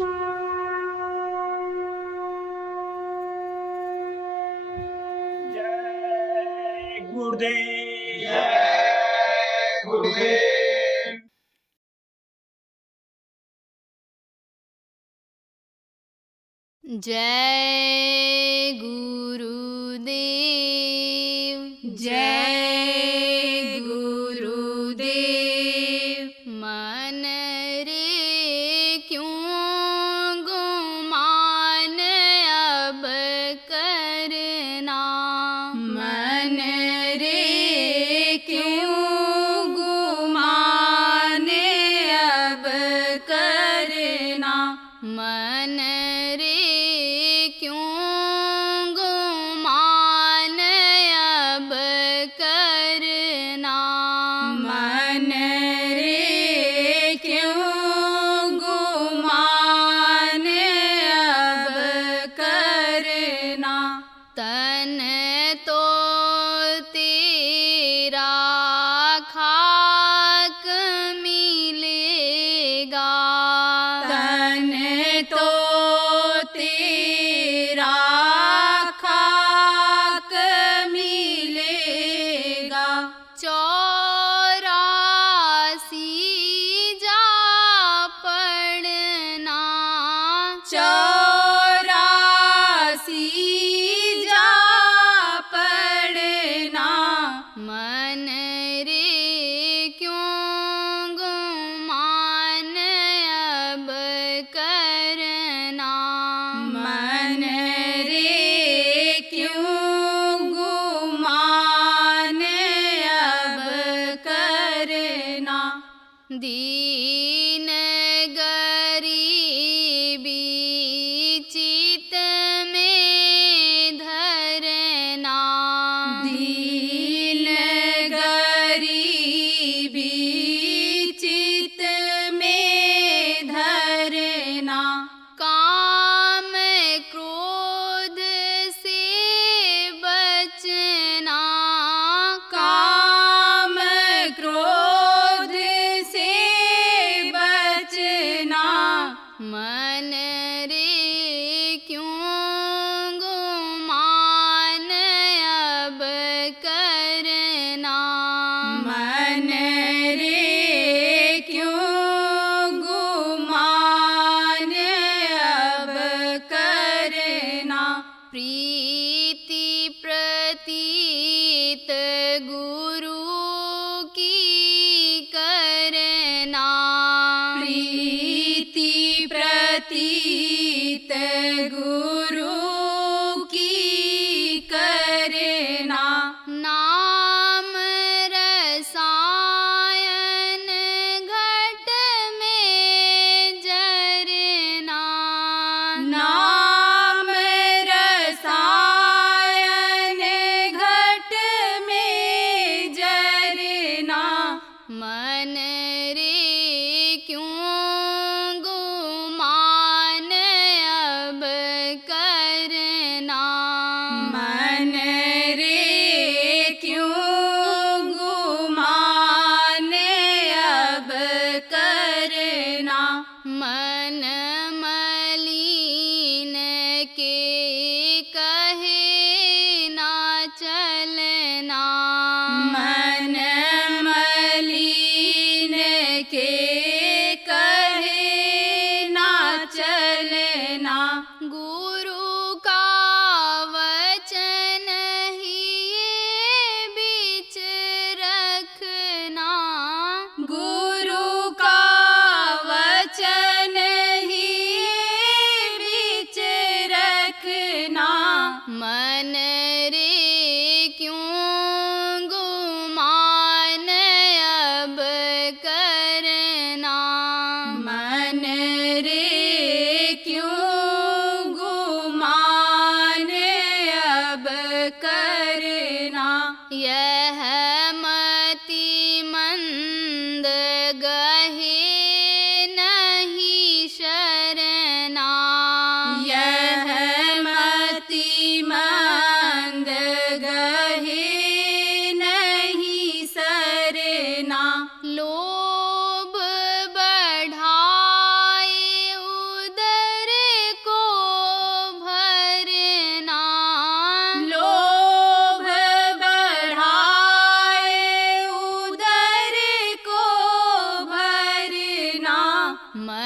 जय गुरुदेव। जय गुरुदेव। जय गुरुदेव। जय गुरुदेव। मन रे क्यों गुमान अब करना, मन रे क्यों गुमान अब करना, मन रे क्यों गुमान अब करना, मन रे क्यों गुमान अब करना। तन तो तेरा खाक मिलेगा, तन तो तेरा खाक मिलेगा। 84 जा पढ़ना, 84 जा पढ़ना, मन रे क्यों गुमान अब करना, मन रे क्यों गुमान अब करना। दीन गरीबी चित में धरना, दीन गरीबी चित में धरना। काम क्रोध से बचना, काम क्रोध से बचना, मन रे क्यों गुमान अब करना, मन रे क्यों गुमान अब करना। प्रीति प्रतीत गुरु की करना, प्रीति प्रतीत गुरु की करना। नाम रसायन घट में जरना, नाम रसायन घट में जरना, मन रे क्यों गुमान अब करना, मन रे क्यों गुमान अब करना। मन मलिन के कहे ना चलना, मन मलिन के कहे ना चलना। गुरु का वचन ही बीच रखना, गुरु का वचन ही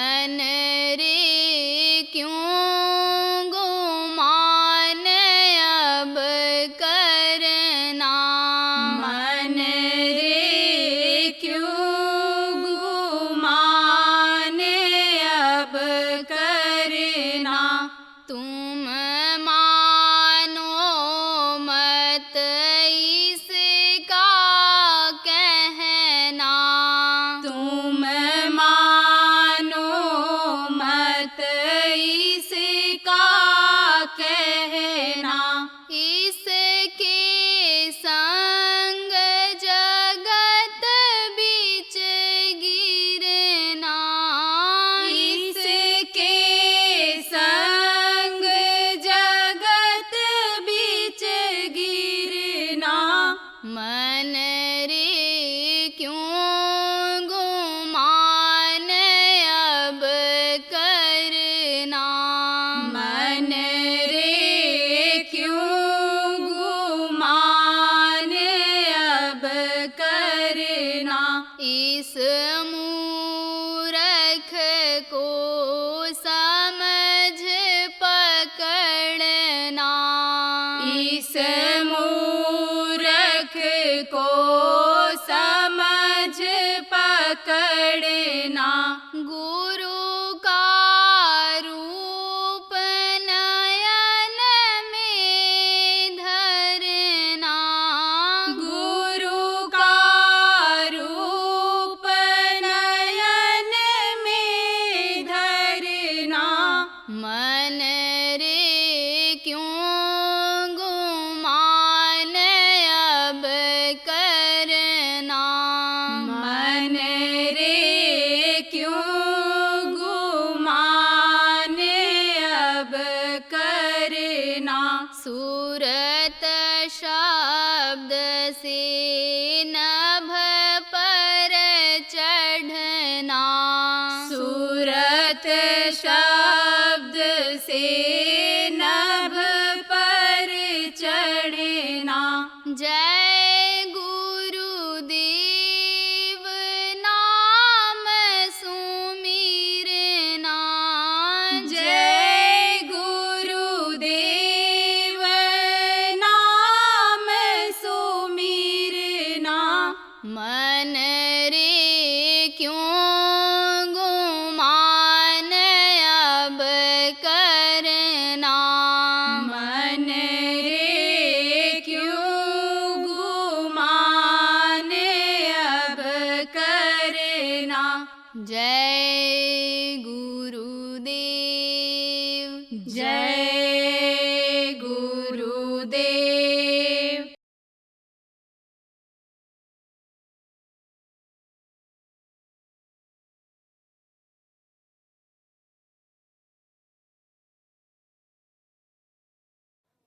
मन रे क्यों गुमान अब करना, मन रे क्यों गुमान अब करना, तुम मानो मत इसका कहना, तुम मानो मत इसका कहना, इसके संग जगत बीच गिरना, इसके संग जगत बीच गिरना, मन रे क्यों गुमान अब करना, मन रे क्यों गुमान अब करना, इस मूरख को समझ पकड़ना, इस मूरख को समझ पकड़ना, गुरु का रूप नयन में धरना, गुरु का रूप नयन में धरना, मन रे क्यों गुमान अब करना, मन रे क्यों गुमान अब करना, सूरत शब्द से नभ पर चढ़ना, सूरत शब्द से नभ पर चढ़ना, जय गुरुदेव नाम सुमिरना, जय गुरुदेव नाम सुमिरना, मन रे क्यों गुमान अब करना, मन रे क्यों गुमान अब करना, जय गुरुदेव, जय गुरुदेव।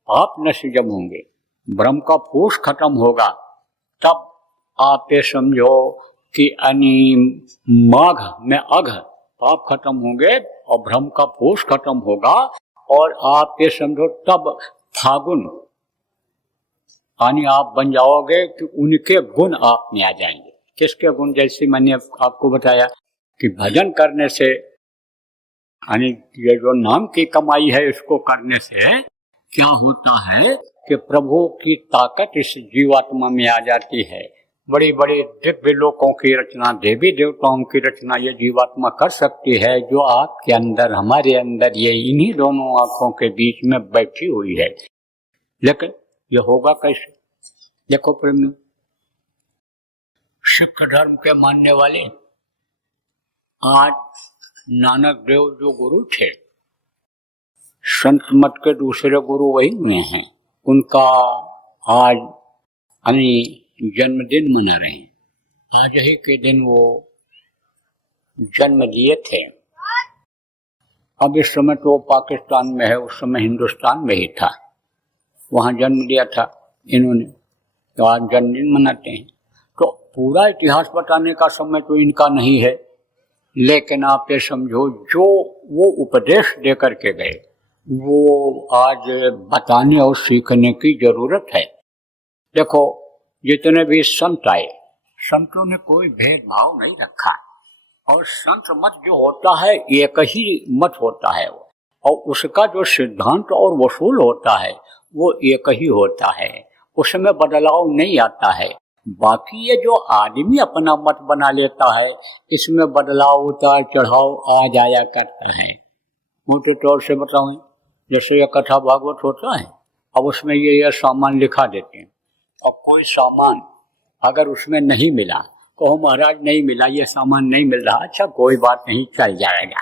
आप नष्ट जब होंगे, ब्रह्म का पोष खत्म होगा, तब आप ये समझो कि माघ में अघ पाप खत्म होंगे और ब्रह्म का पोष खत्म होगा, और आप ये समझो तब फागुन यानी आप बन जाओगे कि उनके गुण आप में आ जाएंगे। किसके गुण? जैसे मैंने आपको बताया कि भजन करने से यानी ये जो नाम की कमाई है इसको करने से क्या होता है कि प्रभु की ताकत इस जीवात्मा में आ जाती है। बड़ी बड़ी दिव्य लोकों की रचना, देवी देवताओं की रचना ये जीवात्मा कर सकती है, जो आपके अंदर, हमारे अंदर, ये इन्हीं दोनों आंखों के बीच में बैठी हुई है। लेकिन ये होगा कैसे? देखो प्रेमी, सिख धर्म के मानने वाले आज नानक देव जो गुरु थे, संत मत के दूसरे गुरु वही हुए हैं, उनका आज जन्मदिन मना रहे हैं। आज ही के दिन वो जन्म लिए थे। अब इस समय तो पाकिस्तान में है, उस समय हिंदुस्तान में ही था, वहाँ जन्म लिया था इन्होंने, तो आज जन्मदिन मनाते हैं। तो पूरा इतिहास बताने का समय तो इनका नहीं है, लेकिन आप ये समझो जो वो उपदेश दे करके गए वो आज बताने और सीखने की जरूरत है। देखो जितने भी संत आए, संतों ने कोई भेदभाव नहीं रखा, और संत मत जो होता है एक ही मत होता है वो, और उसका जो सिद्धांत और वसूल होता है वो एक ही होता है, उसमें बदलाव नहीं आता है। बाकी ये जो आदमी अपना मत बना लेता है इसमें बदलाव उतार चढ़ाव आ जाया करता है। वो तो तौर से बताऊं, जैसे ये कथा भागवत होता है, अब उसमें ये सामान लिखा देते हैं। अब कोई सामान अगर उसमें नहीं मिला, कहो महाराज नहीं मिला, ये सामान नहीं मिल रहा, अच्छा कोई बात नहीं, चल जाएगा।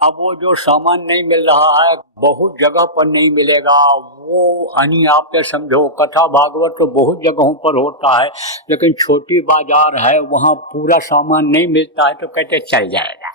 अब वो जो सामान नहीं मिल रहा है बहुत जगह पर नहीं मिलेगा, वो आप ये समझो कथा भागवत तो बहुत जगहों पर होता है, लेकिन छोटी बाजार है वहाँ पूरा सामान नहीं मिलता है तो कहते चल जाएगा।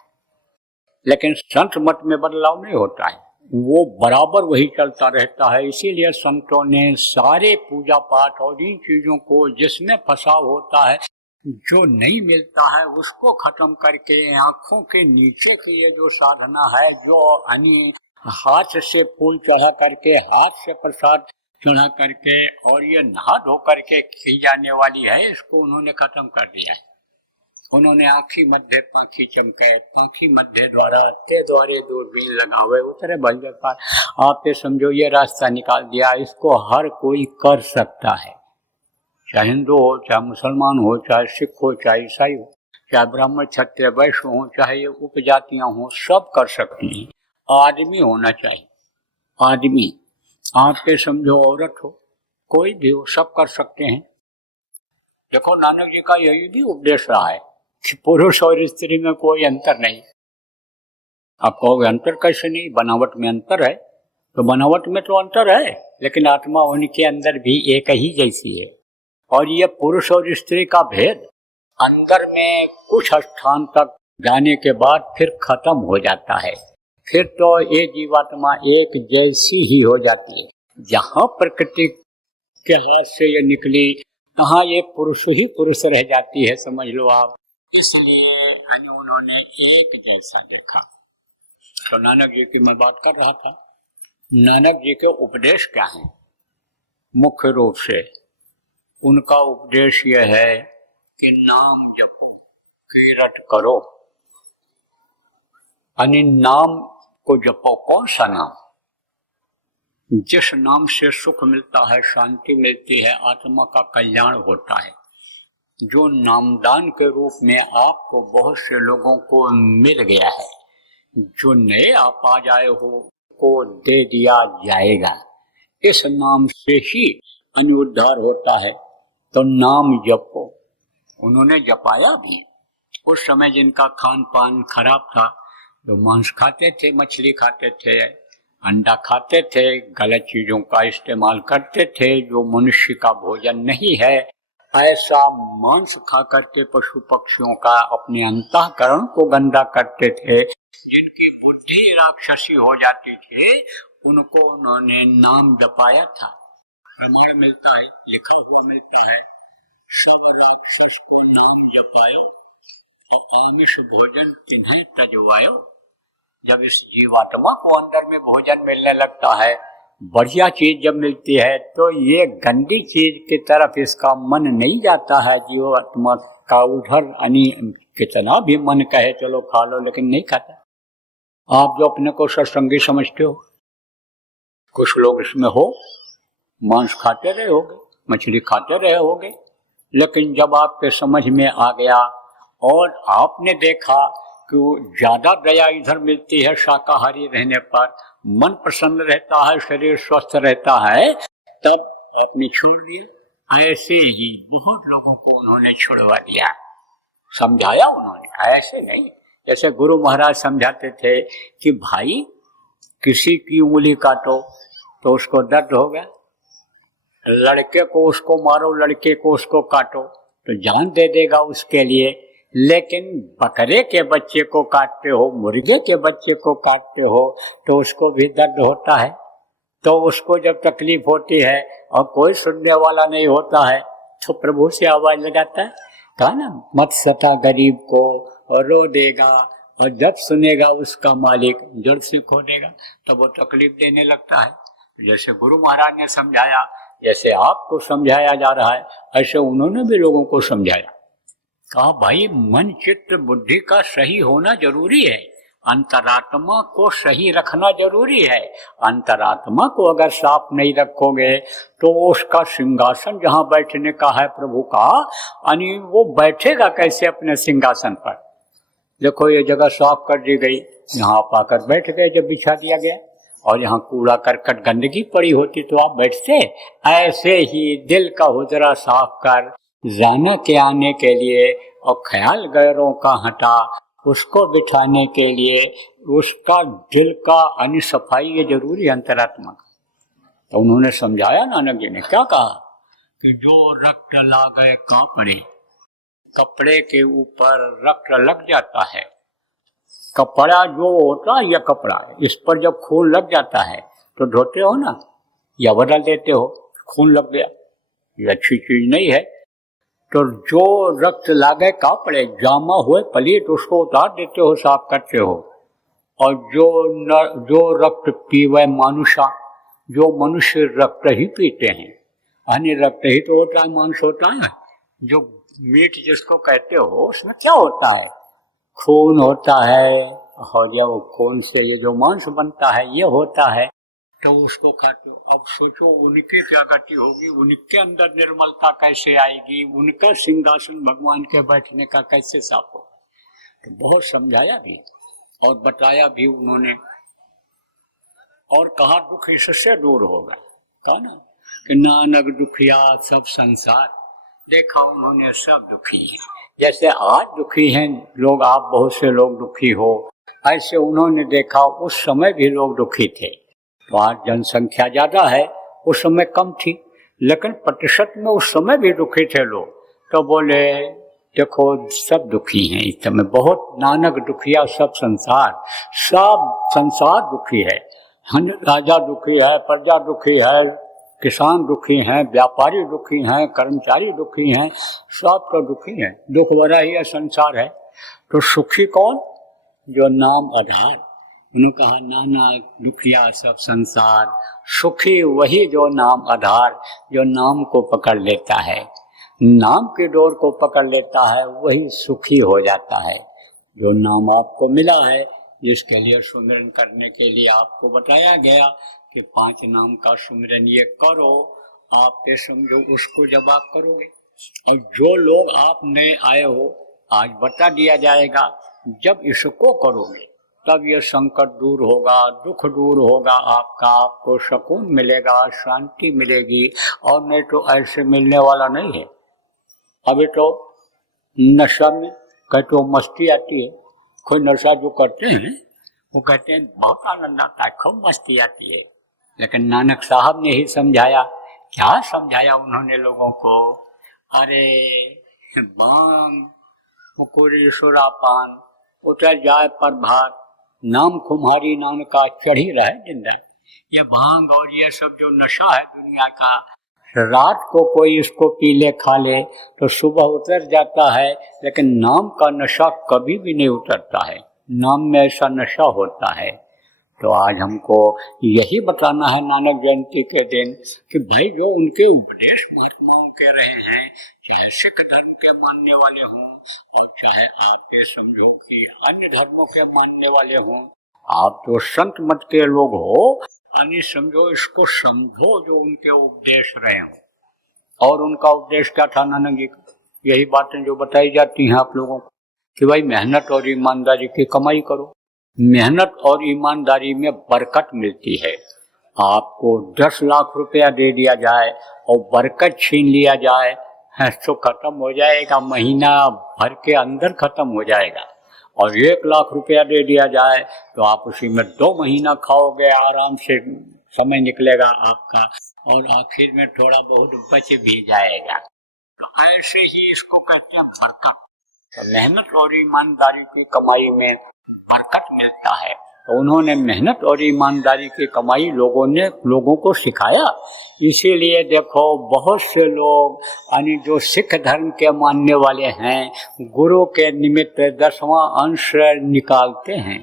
लेकिन संत मत में बदलाव नहीं होता है, वो बराबर वही चलता रहता है। इसीलिए संतों ने सारे पूजा पाठ और इन चीजों को जिसमें फंसाव होता है, जो नहीं मिलता है उसको खत्म करके आंखों के नीचे की ये जो साधना है, जो हाथ से फूल चढ़ा करके, हाथ से प्रसाद चढ़ा करके और ये नहा धो करके की जाने वाली है, इसको उन्होंने खत्म कर दिया है। उन्होंने आँखी मध्य पाखी चमके, पाखी मध्य द्वारा ते द्वारे दूरबीन लगावे उतरे बल्ले पार। आप ये समझो ये रास्ता निकाल दिया, इसको हर कोई कर सकता है, चाहे हिंदू हो, चाहे मुसलमान हो, चाहे सिख हो, चाहे ईसाई हो, चाहे ब्राह्मण क्षत्रिय वैश्य हो, चाहे ये उपजातियां हो, सब कर सकती हैं। आदमी होना चाहिए, आदमी, आप के समझो औरत हो, कोई भी हो, सब कर सकते हैं। देखो नानक जी का यही भी उपदेश रहा है कि पुरुष और स्त्री में कोई अंतर नहीं। आप कहोगे अंतर कैसे नहीं, बनावट में अंतर है, तो बनावट में तो अंतर है, लेकिन आत्मा उनके अंदर भी एक ही जैसी है। और ये पुरुष और स्त्री का भेद अंदर में कुछ स्थान तक जाने के बाद फिर खत्म हो जाता है, फिर तो ये जीवात्मा एक जैसी ही हो जाती है। जहाँ प्रकृति के हाथ से ये निकली तहाँ ये पुरुष ही पुरुष रह जाती है, समझ लो आप। इसलिए उन्होंने एक जैसा देखा। तो नानक जी की मैं बात कर रहा था, नानक जी के उपदेश क्या हैं? मुख्य रूप से उनका उपदेश यह है कि नाम जपो, कीरत करो, यानी नाम को जपो। कौन सा नाम? जिस नाम से सुख मिलता है, शांति मिलती है, आत्मा का कल्याण होता है, जो नामदान के रूप में आपको बहुत से लोगों को मिल गया है, जो नए आप आ जाए हो को दे दिया जाएगा। इस नाम से ही अनुद्धार होता है। तो नाम जपो। उन्होंने जपाया भी। उस समय जिनका खान पान खराब था, जो मांस खाते थे, मछली खाते थे, अंडा खाते थे, गलत चीजों का इस्तेमाल करते थे, जो मनुष्य का भोजन नहीं है, ऐसा मांस खा करके पशु पक्षियों का अपने अंतःकरण को गंदा करते थे, जिनकी बुद्धि राक्षसी हो जाती थी, उनको उन्होंने नाम जपाया था। प्रमाण मिलता है, लिखा हुआ मिलता है, राक्षस को नाम जपायो और आमिष भोजन तिन्हें तजवायो। जब इस जीवात्मा को अंदर में भोजन मिलने लगता है, बढ़िया चीज जब मिलती है, तो ये गंदी चीज की तरफ इसका मन नहीं जाता है। जीवात्मा का उधर कितना भी मन कहे चलो खा लो, लेकिन नहीं खाता। आप जो अपने को सत्संगी समझते हो, कुछ लोग इसमें हो, मांस खाते रहे होगे, मछली खाते रहे होगे, लेकिन जब आपके समझ में आ गया और आपने देखा कि ज्यादा दया इधर मिलती है शाकाहारी रहने पर, मन प्रसन्न रहता है, शरीर स्वस्थ रहता है, तब आपने छोड़ दिया। ऐसे ही बहुत लोगों को उन्होंने छुड़वा दिया, समझाया उन्होंने, ऐसे नहीं। जैसे गुरु महाराज समझाते थे कि भाई किसी की उंगली काटो तो उसको दर्द होगा, लड़के को उसको मारो, लड़के को उसको काटो तो जान दे देगा उसके लिए, लेकिन बकरे के बच्चे को काटते हो, मुर्गे के बच्चे को काटते हो तो उसको भी दर्द होता है। तो उसको जब तकलीफ होती है और कोई सुनने वाला नहीं होता है, तो प्रभु से आवाज लगाता है, कहा ना, मत सता गरीब को और रो देगा, और जब सुनेगा उसका मालिक जड़ से खो देगा, तो वो तकलीफ देने लगता है। जैसे गुरु महाराज ने समझाया, जैसे आपको समझाया जा रहा है, ऐसे उन्होंने भी लोगों को समझाया। कहा भाई मन चित्त बुद्धि का सही होना जरूरी है, अंतरात्मा को सही रखना जरूरी है। अंतरात्मा को अगर साफ नहीं रखोगे तो उसका सिंहासन जहां बैठने का है प्रभु का, यानी वो बैठेगा कैसे अपने सिंहासन पर। देखो ये जगह साफ कर दी गई, यहाँ आप आकर बैठ गए जब बिछा दिया गया, और यहाँ कूड़ा करकट गंदगी पड़ी होती तो आप बैठते। ऐसे ही दिल का हुजरा साफ कर जाने के आने के लिए, और ख्याल गैरों का हटा उसको बिठाने के लिए, उसका दिल का अन्य सफाई ये जरूरी है अंतरात्मा का। तो उन्होंने समझाया, नानक जी ने क्या कहा कि जो रक्त लागे कांपड़े, कपड़े के ऊपर रक्त लग जाता है, कपड़ा जो होता है या कपड़ा है, इस पर जब खून लग जाता है तो धोते हो ना या बदल देते हो, खून लग गया, ये अच्छी चीज नहीं है। तो जो रक्त लागे कापड़े, जामा हुए पलीत, उसको उतार देते हो, साफ करते हो। और जो रक्त पीवे मानुषा, जो मनुष्य रक्त ही पीते हैं, अन्य रक्त ही तो होता है, मांस होता है। जो मीट जिसको कहते हो उसमें क्या होता है, खून होता है, और जब खून से ये जो मांस बनता है ये होता है, तो उसको खाते हो। अब सोचो उनकी क्या गति होगी, उनके अंदर निर्मलता कैसे आएगी, उनका सिंहासन भगवान के बैठने का कैसे साफ होगा। तो बहुत समझाया भी और बताया भी उन्होंने, और कहा दुख इससे दूर होगा। कहा ना कि नानक दुखिया सब संसार, देखा उन्होंने सब दुखी हैं। जैसे आज दुखी हैं लोग, आप बहुत से लोग दुखी हो, ऐसे उन्होंने देखा उस समय भी लोग दुखी थे। तो आज जनसंख्या ज्यादा है, उस समय कम थी, लेकिन प्रतिशत में उस समय भी दुखी थे लोग। तो बोले देखो सब दुखी हैं इस समय, बहुत नानक दुखिया सब संसार दुखी है। राजा दुखी है, प्रजा दुखी है, किसान दुखी हैं, व्यापारी दुखी हैं, कर्मचारी दुखी हैं, सब तो दुखी हैं। दुख भरा ही संसार है। तो सुखी कौन, जो नाम आधार। उन्होंने कहा नाना दुखिया सब संसार, सुखी वही जो नाम आधार, जो नाम को पकड़ लेता है, नाम की डोर को पकड़ लेता है, वही सुखी हो जाता है। जो नाम आपको मिला है, जिसके लिए सुमिरन करने के लिए आपको बताया गया कि 5 नाम का सुमिरन ये करो, आप ये समझो उसको जब आप करोगे। और जो लोग आप नए आए हो, आज बता दिया जाएगा, जब इसको करोगे तब ये संकट दूर होगा, दुख दूर होगा आपका, आपको सुकून मिलेगा, शांति मिलेगी। और नहीं तो ऐसे मिलने वाला नहीं है। अभी तो नशा में कहते हो मस्ती आती है, कोई नशा जो करते हैं वो कहते हैं बहुत आनंद आता है, खूब मस्ती आती है। लेकिन नानक साहब ने ही समझाया, क्या समझाया उन्होंने लोगों को, अरे भांग मुकुरी सुरापान उतर जाए पर भार, नाम खुमारी नाम का चढ़ी रहे दिन रात। ये भांग और ये सब जो नशा है दुनिया का, रात को कोई इसको पी ले खा ले तो सुबह उतर जाता है, लेकिन नाम का नशा कभी भी नहीं उतरता है। नाम में ऐसा नशा होता है। तो आज हमको यही बताना है नानक जयंती के दिन कि भाई जो उनके उपदेश महात्माओं के रहे हैं, चाहे सिख धर्म के मानने वाले हों और चाहे आप ये समझो कि अन्य धर्मों के मानने वाले हों, आप तो संत मत के लोग हो, यानी समझो इसको समझो जो उनके उपदेश रहे हो। और उनका उपदेश क्या था नानक जी का, यही बातें जो बताई जाती हैं आप लोगों को कि भाई मेहनत और ईमानदारी की कमाई करो। मेहनत और ईमानदारी में बरकत मिलती है। आपको 10 लाख रुपया दे दिया जाए और बरकत छीन लिया जाए तो खत्म हो जाएगा, महीना भर के अंदर खत्म हो जाएगा। और 1 लाख रुपया दे दिया जाए तो आप उसी में 2 महीना खाओगे, आराम से समय निकलेगा आपका, और आखिर में थोड़ा बहुत बच भी जाएगा। तो ऐसे ही इसको कहते हैं बरकत। तो मेहनत और ईमानदारी की कमाई में बरकत मिलता है। तो उन्होंने मेहनत और ईमानदारी की कमाई लोगों को सिखाया। इसीलिए देखो बहुत से लोग यानी जो सिख धर्म के मानने वाले हैं, गुरु के निमित्त 10वां अंश निकालते हैं,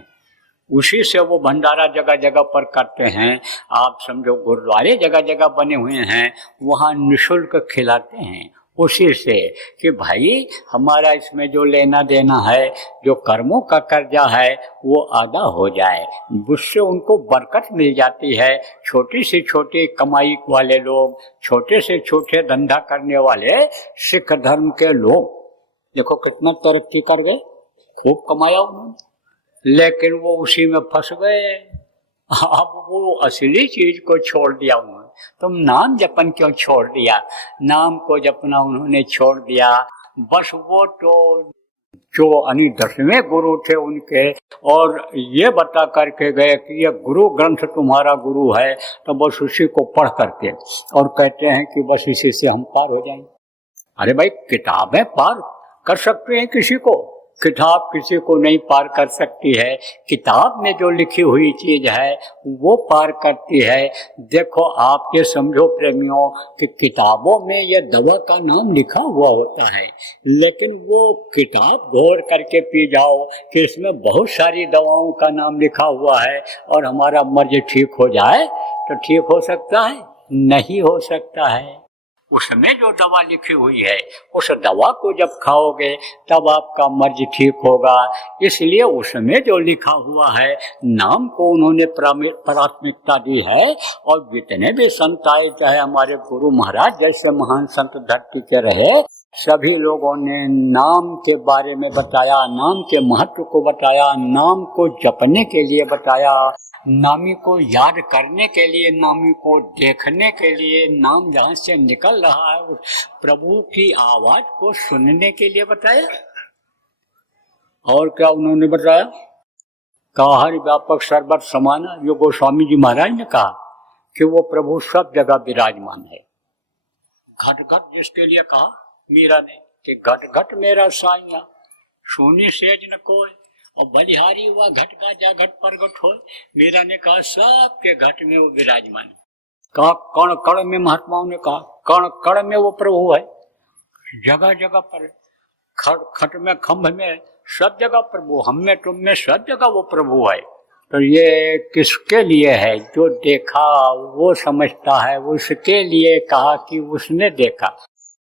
उसी से वो भंडारा जगह जगह पर करते हैं। आप समझो गुरुद्वारे जगह जगह बने हुए हैं, वहाँ निःशुल्क खिलाते हैं, उसी से कि भाई हमारा इसमें जो लेना देना है, जो कर्मों का कर्जा है वो आधा हो जाए, उससे उनको बरकत मिल जाती है। छोटी से छोटी कमाई वाले लोग, छोटे से छोटे धंधा करने वाले सिख धर्म के लोग देखो कितना तरक्की कर गए, खूब कमाया उन्होंने, लेकिन वो उसी में फंस गए। अब वो असली चीज को छोड़ दिया उन्होंने। तुम नाम जपन क्यों छोड़ दिया? नाम को जपना उन्होंने छोड़ दिया। बस वो तो जो 10वें गुरु थे उनके, और ये बता करके गए कि ये गुरु ग्रंथ तुम्हारा गुरु है, तो बस उसी को पढ़ करके और कहते हैं कि बस इसी से हम पार हो जाएंगे। अरे भाई, किताबें पार कर सकते हैं किसी को, किताब किसी को नहीं पार कर सकती है। किताब में जो लिखी हुई चीज है वो पार करती है। देखो आप ये समझो प्रेमियों कि किताबों में ये दवा का नाम लिखा हुआ होता है, लेकिन वो किताब घोर करके पी जाओ कि इसमें बहुत सारी दवाओं का नाम लिखा हुआ है और हमारा मर्ज ठीक हो जाए, तो ठीक हो सकता है? नहीं हो सकता है। उसमें जो दवा लिखी हुई है उस दवा को जब खाओगे तब आपका मर्ज ठीक होगा। इसलिए उसमें जो लिखा हुआ है, नाम को उन्होंने प्राथमिकता दी है। और जितने भी संत आए, चाहे हमारे गुरु महाराज जैसे महान संत धरती के रहे, सभी लोगों ने नाम के बारे में बताया, नाम के महत्व को बताया, नाम को जपने के लिए बताया, नामी को याद करने के लिए, नामी को देखने के लिए, नाम जहाँ से निकल रहा है उस प्रभु की आवाज को सुनने के लिए बताया। और क्या उन्होंने बताया? कहा हरि व्यापक सर्वत्र समाना। जो गोस्वामी जी महाराज ने कहा कि वो प्रभु सब जगह विराजमान है। घट घट जिसके लिए कहा मीरा ने कि घट घट मेरा साइया, सोनी सेज न कोई, और बलिहारी हुआ घट का जा घट प्रगट हो। मीरा ने कहा सबके घट में वो विराजमान है। कहा कण कण में, महात्माओं ने कहा कण कण में वो प्रभु है, जगह जगह पर, खट खट में, खंभ में, सब जगह प्रभु, हम में तुम में सब जगह वो प्रभु है। तो ये किसके लिए है? जो देखा वो समझता है, उसके लिए कहा कि उसने देखा।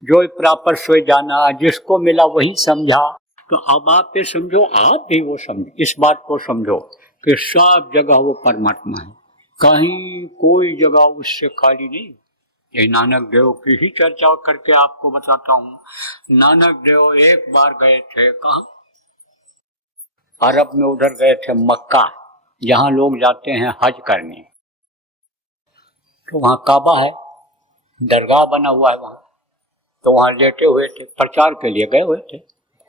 जो प्रापर सोई जाना, जिसको मिला वही समझा। तो अब आप ये समझो, आप भी वो समझो, इस बात को समझो कि सब जगह वो परमात्मा है, कहीं कोई जगह उससे खाली नहीं। ये नानक देव की ही चर्चा करके आपको बताता हूँ। नानक देव एक बार गए थे, कहाँ? अरब में, उधर गए थे मक्का, जहाँ लोग जाते हैं हज करने। तो वहाँ काबा है, दरगाह बना हुआ है वहाँ। तो वहाँ लेटे हुए थे, प्रचार के लिए गए हुए थे।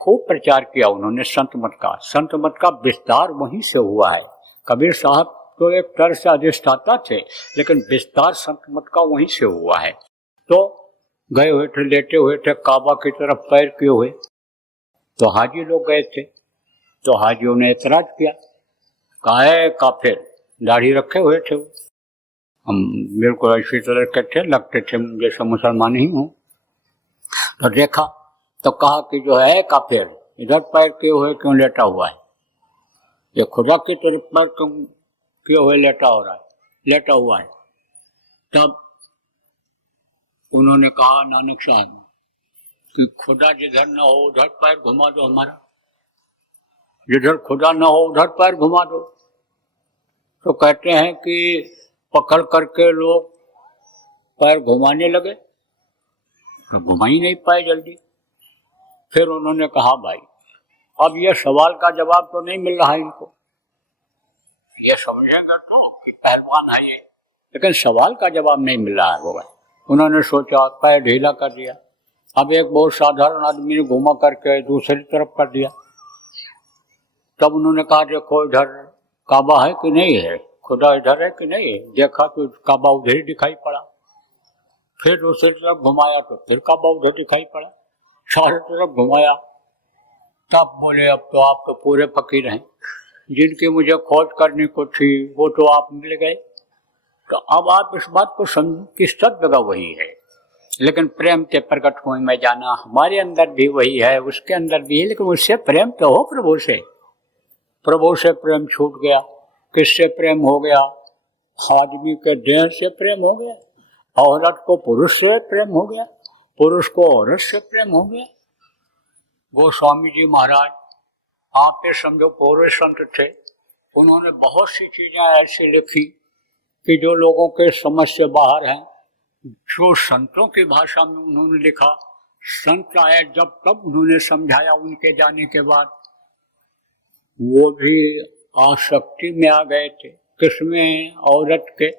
खूब प्रचार किया उन्होंने संत मत का। संत मत का विस्तार वहीं से हुआ है। कबीर साहब तो एक तरह से अधिष्ठाता थे, लेकिन विस्तार संत मत का वहीं से हुआ है। तो गए हुए थे, लेटे हुए थे, काबा की तरफ पैर किए हुए। तो हाजी लोग गए थे, तो हाजियों ने एतराज किया, कहा काफिर, दाढ़ी रखे हुए थे वो, हम बिल्कुल इसी तरह के थे, लगते थे जैसे मुसलमान ही हूँ। तो देखा तो कहा कि जो है काफिर, इधर पैर किए हुए क्यों लेटा हुआ है? ये खुदा की तरफ पैर क्यों किए हुए लेटा हो रहा है, लेटा हुआ है? तब उन्होंने कहा नानक साहब कि खुदा जिधर न हो उधर पैर घुमा दो हमारा, जिधर खुदा न हो उधर पैर घुमा दो। तो कहते हैं कि पकड़ करके लोग पैर घुमाने लगे, तो घुमा ही नहीं पाए जल्दी। फिर उन्होंने कहा भाई अब ये सवाल का जवाब तो नहीं मिल रहा है इनको, ये समझेगा तो कि पहलवान है ये, लेकिन सवाल का जवाब नहीं मिल रहा है वो। उन्होंने सोचा, पैर ढीला कर दिया। अब एक बहुत साधारण आदमी ने घुमा करके दूसरी तरफ कर दिया। तब उन्होंने कहा देखो इधर काबा है कि नहीं है, खुदा इधर है कि नहीं है। देखा तो काबा उधर ही दिखाई पड़ा। फिर दूसरी तरफ घुमाया तो फिर काबा उधर दिखाई पड़ा। चारों तरफ घुमाया। तब बोले अब तो आप तो पूरे फकीर हैं, जिनकी मुझे खोज करने को थी वो तो आप मिल गए। तो अब आप इस बात को समझो कि सब जगह वही है, लेकिन प्रेम के प्रकट हुए में जाना, हमारे अंदर भी वही है, उसके अंदर भी है, लेकिन उससे प्रेम तो हो प्रभु से। प्रभु से प्रेम छूट गया। किससे प्रेम हो गया? आदमी के देह से प्रेम हो गया, औरत को पुरुष से प्रेम हो गया, पुरुष को औरत से प्रेम हो गया। गोस्वामी जी महाराज आप ये समझो पूरे संत थे, उन्होंने बहुत सी चीजें ऐसी लिखी कि जो लोगों के समझ से बाहर हैं। जो संतों की भाषा में उन्होंने लिखा, संत आए जब तब उन्होंने समझाया उनके जाने के बाद। वो भी आसक्ति में आ गए थे। किसमें? औरत के।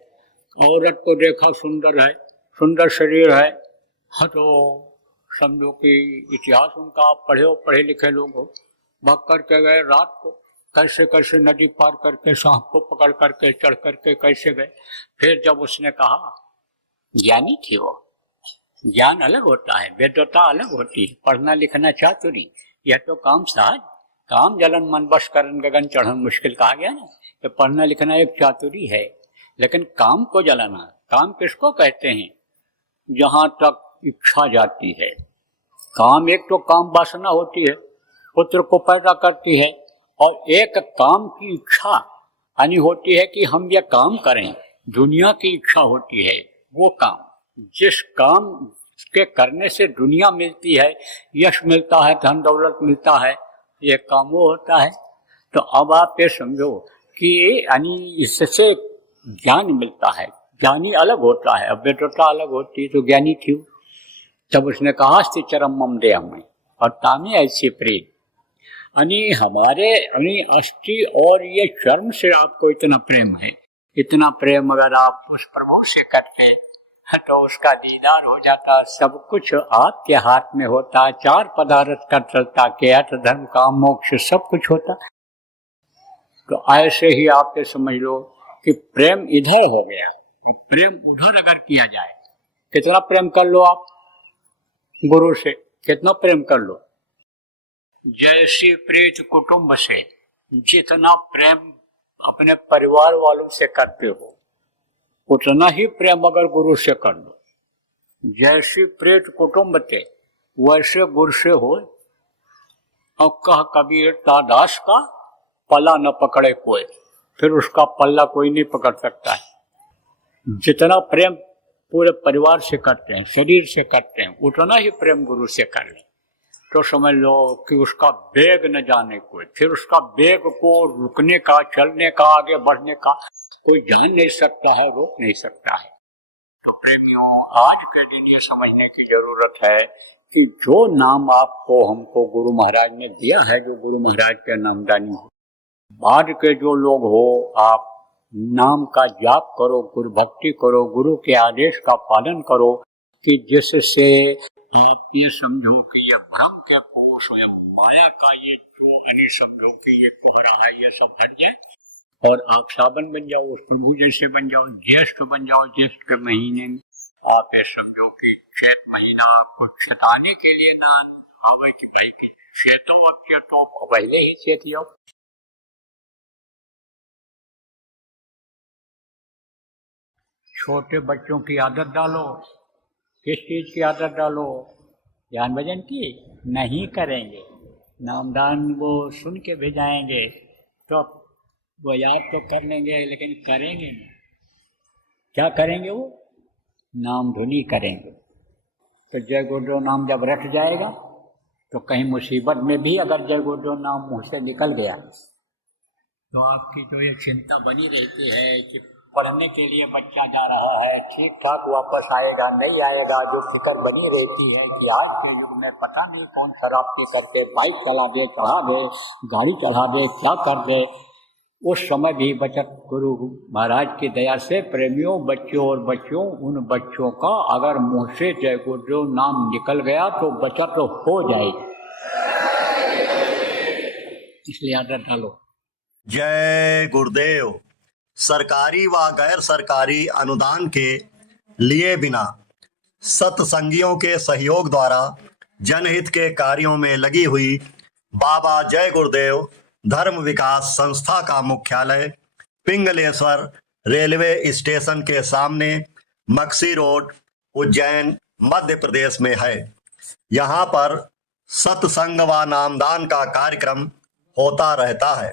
औरत को देखा सुंदर है, सुंदर शरीर है, हाँ तो समझो कि इतिहास उनका आप पढ़े लिखे लोग हो, भाग करके गए रात को, कैसे कैसे नदी पार करके, सांप को पकड़ करके, चढ़ करके कैसे गए। फिर जब उसने कहा, ज्ञानी थी वो, ज्ञान अलग होता है, वेदता अलग होती है, पढ़ना लिखना चातुरी, यह तो काम सहज, काम जलन मन बस करन गगन चढ़न मुश्किल कहा गया ना। कि पढ़ना लिखना एक चातुरी है, लेकिन काम को जलाना, काम किसको कहते हैं? जहां तक इच्छा जाती है। काम एक तो काम वासना होती है, पुत्र को पैदा करती है, और एक काम की इच्छा यानी होती है कि हम ये काम करें, दुनिया की इच्छा होती है। वो काम, जिस काम के करने से दुनिया मिलती है, यश मिलता है, धन दौलत मिलता है, ये काम वो होता है। तो अब आप ये समझो कि यानी इससे ज्ञान मिलता है। ज्ञानी अलग होता है, अव्ययता अलग होती है। तो ज्ञानी थी। तब उसने कहा अस्ति चरम मम देह में, और तामे ऐसी प्रेम, यानी हमारे यानी अस्थि और ये चर्म से आपको इतना प्रेम है, इतना प्रेम अगर आप उस प्रभु से करते तो उसका दीदार हो जाता। सब कुछ आपके हाथ में होता, चार पदार्थ का चलता के अर्थ धर्म काम मोक्ष सब कुछ होता। तो ऐसे ही आप ये समझ लो कि प्रेम इधर हो गया, प्रेम उधर अगर किया जाए, कितना प्रेम कर लो आप गुरु से, कितना प्रेम कर लो, जैसी प्रीत कुटुंब से जितना प्रेम अपने परिवार वालों से करते हो, उतना ही प्रेम अगर गुरु से कर लो। जैसी प्रीत कुटुंब के वैसे गुरु से हो। और कह कबीर दास का पल्ला न पकड़े कोई, फिर उसका पल्ला कोई नहीं पकड़ सकता है। जितना प्रेम पूरे परिवार से करते हैं, शरीर से करते हैं, उतना ही प्रेम गुरु से कर ले तो समझ लो कि उसका वेग न जाने कोई, फिर उसका वेग को रुकने का, चलने का, आगे बढ़ने का कोई जान नहीं सकता है, रोक नहीं सकता है। तो प्रेमियों, आज के दिन ये समझने की जरूरत है कि जो नाम आपको हमको गुरु महाराज ने दिया है, जो गुरु महाराज के नामदानी हो, बाद के जो लोग हो, आप नाम का जाप करो, गुरु भक्ति करो, गुरु के आदेश का पालन करो, कि जिससे आप ये समझो कि ये भ्रम के पोष में माया का ये जो अनि समझो कि ये कोहरा है, ये सब हट जाए और आप सावन बन जाओ, उस प्रभु जैसे बन जाओ, ज्येष्ठ बन जाओ। ज्येष्ठ के महीने में आप ये समझो कि चैत महीना आपको छताने के लिए ना आवे कि भाई की चेतो अब तो पहले ही चेतियो। छोटे बच्चों की आदत डालो। किस चीज की आदत डालो? ज्ञान भजन की नहीं करेंगे, नामदान वो सुन के भेजाएंगे तो वो याद तो कर लेंगे, लेकिन करेंगे नहीं। क्या करेंगे? वो नाम धुनी करेंगे। तो जय गुरुदेव नाम जब रट जाएगा तो कहीं मुसीबत में भी अगर जय गुरुदेव नाम मुंह से निकल गया तो आपकी जो ये चिंता बनी रहती है कि पढ़ने के लिए बच्चा जा रहा है, ठीक ठाक वापस आएगा नहीं आएगा, जो फिक्र बनी रहती है कि आज के युग में पता नहीं कौन शराब पी करके बाइक चला दे, चढ़ा दे, गाड़ी चढ़ा दे, क्या कर दे। उस समय भी बचत गुरु महाराज की दया से प्रेमियों, बच्चों और बच्चों, उन बच्चों का अगर मुंह से जय गुरुदेव नाम निकल गया तो बचत हो जाएगी। इसलिए आदत डालो। जय गुरुदेव। सरकारी व गैर सरकारी अनुदान के लिए बिना सत्संगियों के सहयोग द्वारा जनहित के कार्यों में लगी हुई बाबा जय गुरुदेव धर्म विकास संस्था का मुख्यालय पिंगलेश्वर रेलवे स्टेशन के सामने मक्सी रोड, उज्जैन, मध्य प्रदेश में है। यहाँ पर सत्संग व नामदान का कार्यक्रम होता रहता है।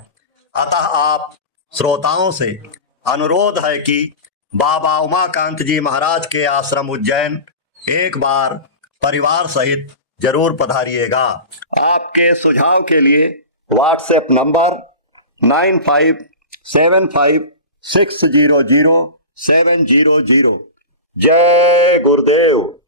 अतः आप श्रोताओं से अनुरोध है कि बाबा उमाकांत जी महाराज के आश्रम उज्जैन एक बार परिवार सहित जरूर पधारिएगा। आपके सुझाव के लिए व्हाट्सएप नंबर 9575600700। जय गुरुदेव।